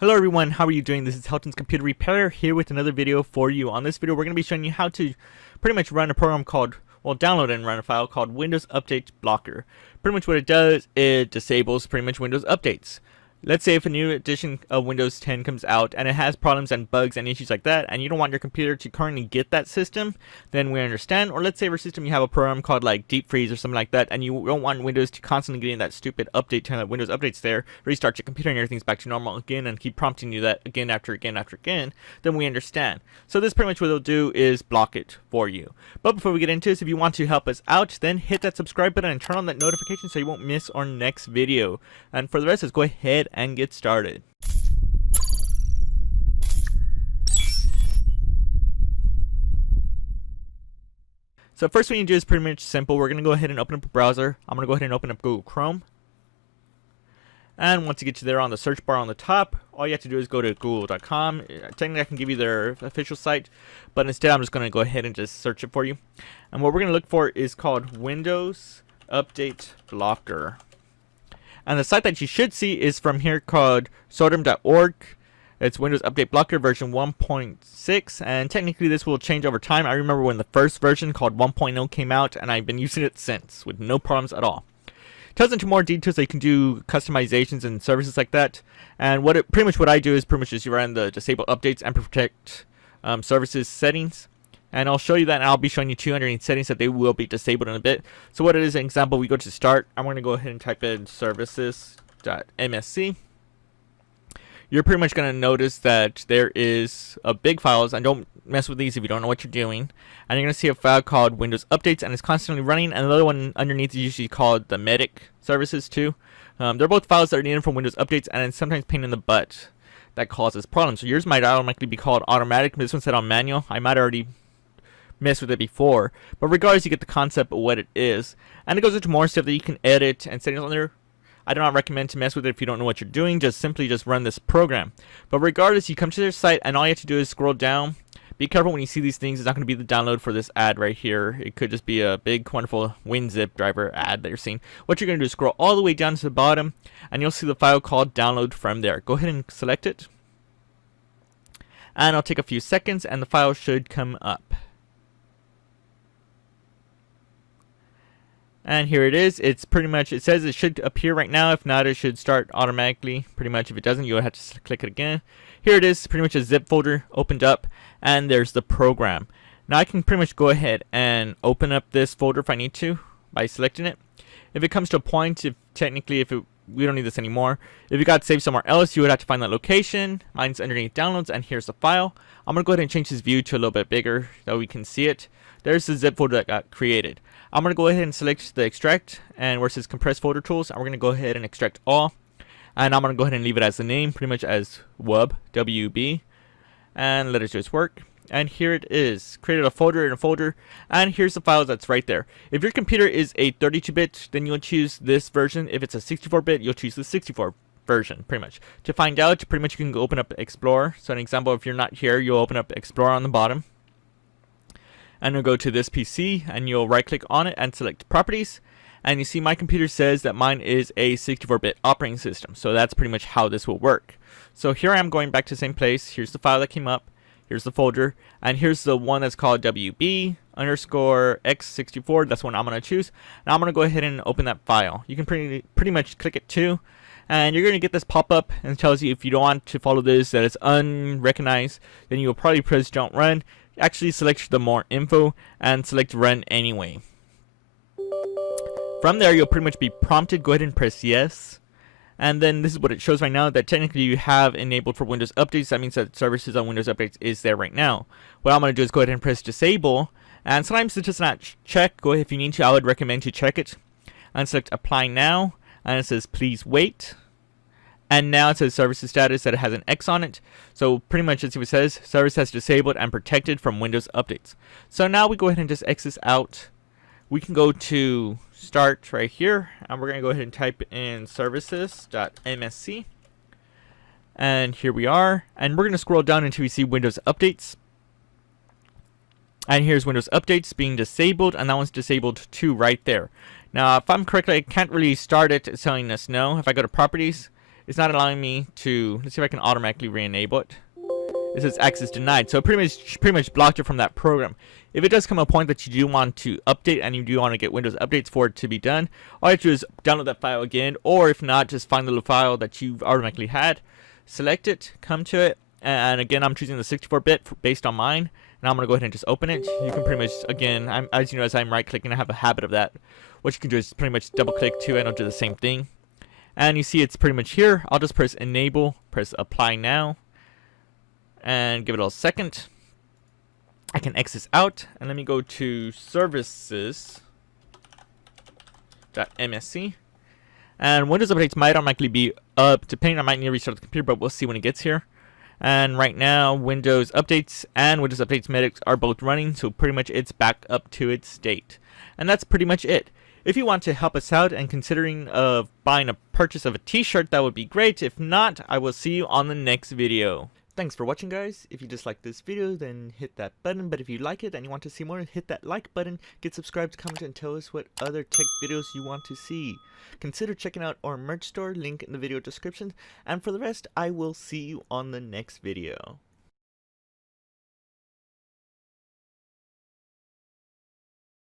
Hello everyone, how are you doing? This is Helton's Computer Repair here with another video for you. On this video we're going to be showing you how to pretty much run a program called, download and run a file called Windows Update Blocker. Pretty much what it does, it disables pretty much Windows updates. Let's say if a new edition of Windows 10 comes out and it has problems and bugs and issues like that, and you don't want your computer to currently get that system, then we understand. Or let's say for system you have a program called like Deep Freeze or something like that, and you don't want Windows to constantly get in that stupid update telling that Windows updates there, restart your computer and everything's back to normal again and keep prompting you that again after again after again, then we understand. So this pretty much what it'll do is block it for you. But before we get into this, if you want to help us out, then hit that subscribe button and turn on that notification so you won't miss our next video. And for the rest, let's go ahead and get started. So first what you do is pretty much simple. We're going to go ahead and open up a browser. I'm going to go ahead and open up Google Chrome. And once you get to there on the search bar on the top, all you have to do is go to google.com. Technically I can give you their official site, but instead I'm just going to go ahead and just search it for you. And what we're going to look for is called Windows Update Blocker. And the site that you should see is from here called sodom.org. It's Windows Update Blocker version 1.6, and technically this will change over time. I remember when the first version called 1.0 came out, and I've been using it since with no problems at all. It tells into more details so you can do customizations and services like that. And pretty much what I do is pretty much just you run the disable updates and protect services settings. And I'll show you that, and I'll be showing you 2 underneath settings that they will be disabled in a bit. So what it is, an example, we go to start. I'm going to go ahead and type in services.msc. You're pretty much going to notice that there is a big files, and don't mess with these if you don't know what you're doing. And you're going to see a file called Windows Updates, and it's constantly running. And another one underneath is usually called the medic services too. They're both files that are needed for Windows Updates, and it's sometimes pain in the butt that causes problems. So yours might automatically be called automatic, but this one's set on manual. I might already messed with it before, but regardless, you get the concept of what it is. And it goes into more stuff that you can edit and settings on there. I do not recommend to mess with it if you don't know what you're doing. Just simply run this program. But regardless, you come to their site, and all you have to do is scroll down. Be careful when you see these things. It's not going to be the download for this ad right here. It could just be a big, wonderful WinZip driver ad that you're seeing. What you're going to do is scroll all the way down to the bottom, and you'll see the file called download from there. Go ahead and select it, and it'll take a few seconds, and the file should come up. And here it is. It's pretty much, it says it should appear right now. If not, it should start automatically. Pretty much if it doesn't, you'll have to click it again. Here it is, pretty much a zip folder opened up, and there's the program. Now I can pretty much go ahead and open up this folder if I need to by selecting it. If it comes to a point, we don't need this anymore. If it got saved somewhere else, you would have to find that location. Mine's underneath downloads, and here's the file. I'm going to go ahead and change this view to a little bit bigger so we can see it. There's the zip folder that got created. I'm going to go ahead and select the extract, and where it says compress folder tools, and we're going to go ahead and extract all. And I'm going to go ahead and leave it as the name, pretty much as WUB, W-B, and let it just work. And here it is. Created a folder in a folder, and here's the file that's right there. If your computer is a 32-bit, then you'll choose this version. If it's a 64-bit, you'll choose the 64 version, pretty much. To find out, pretty much you can open up Explorer. So an example, if you're not here, you'll open up Explorer on the bottom. And you'll go to this PC, and you'll right click on it and select properties. And you see my computer says that mine is a 64-bit operating system. So that's pretty much how this will work. So here I am going back to the same place. Here's the file that came up. Here's the folder. And here's the one that's called WB_X64. That's one I'm going to choose. And I'm going to go ahead and open that file. You can pretty much click it too. And you're going to get this pop-up, and it tells you if you don't want to follow this, that it's unrecognized, then you'll probably press don't run. Actually select the more info and select run anyway. From there, you'll pretty much be prompted. Go ahead and press yes. And then this is what it shows right now, that technically you have enabled for Windows Updates. That means that services on Windows Updates is there right now. What I'm going to do is go ahead and press disable. And sometimes it does not check. Go ahead, if you need to, I would recommend to check it. And select apply now. And it says please wait. And now it says services status, that it has an X on it. So pretty much let's see what it says. Service has disabled and protected from Windows updates. So now we go ahead and just X this out. We can go to start right here, and we're going to go ahead and type in services.msc. And here we are. And we're going to scroll down until we see Windows updates. And here's Windows updates being disabled, and that one's disabled too right there. Now, if I'm correct, I can't really start it. It's telling us no. If I go to properties, it's not allowing me to. Let's see if I can automatically re-enable it. It says access denied, so it pretty much blocked it from that program. If it does come a point that you do want to update and you do want to get Windows updates for it to be done, all you have to do is download that file again, or if not, just find the little file that you've automatically had, select it, come to it, and again, I'm choosing the 64-bit based on mine. Now I'm going to go ahead and just open it. You can pretty much, again, as you know, as I'm right-clicking, I have a habit of that. What you can do is pretty much double-click to it and it'll do the same thing. And you see it's pretty much here. I'll just press enable, press apply now, and give it a second. I can exit out, and let me go to services.msc. And Windows updates might automatically be up, depending on I might need to restart the computer, but we'll see when it gets here. And right now, Windows updates and Windows updates medics are both running, so pretty much it's back up to its state. And that's pretty much it. If you want to help us out and considering of buying a purchase of a t-shirt, that would be great. If not, I will see you on the next video. Thanks for watching, guys. If you disliked this video, then hit that button. But if you like it and you want to see more, hit that like button, get subscribed, comment, and tell us what other tech videos you want to see. Consider checking out our merch store, link in the video description. And for the rest, I will see you on the next video.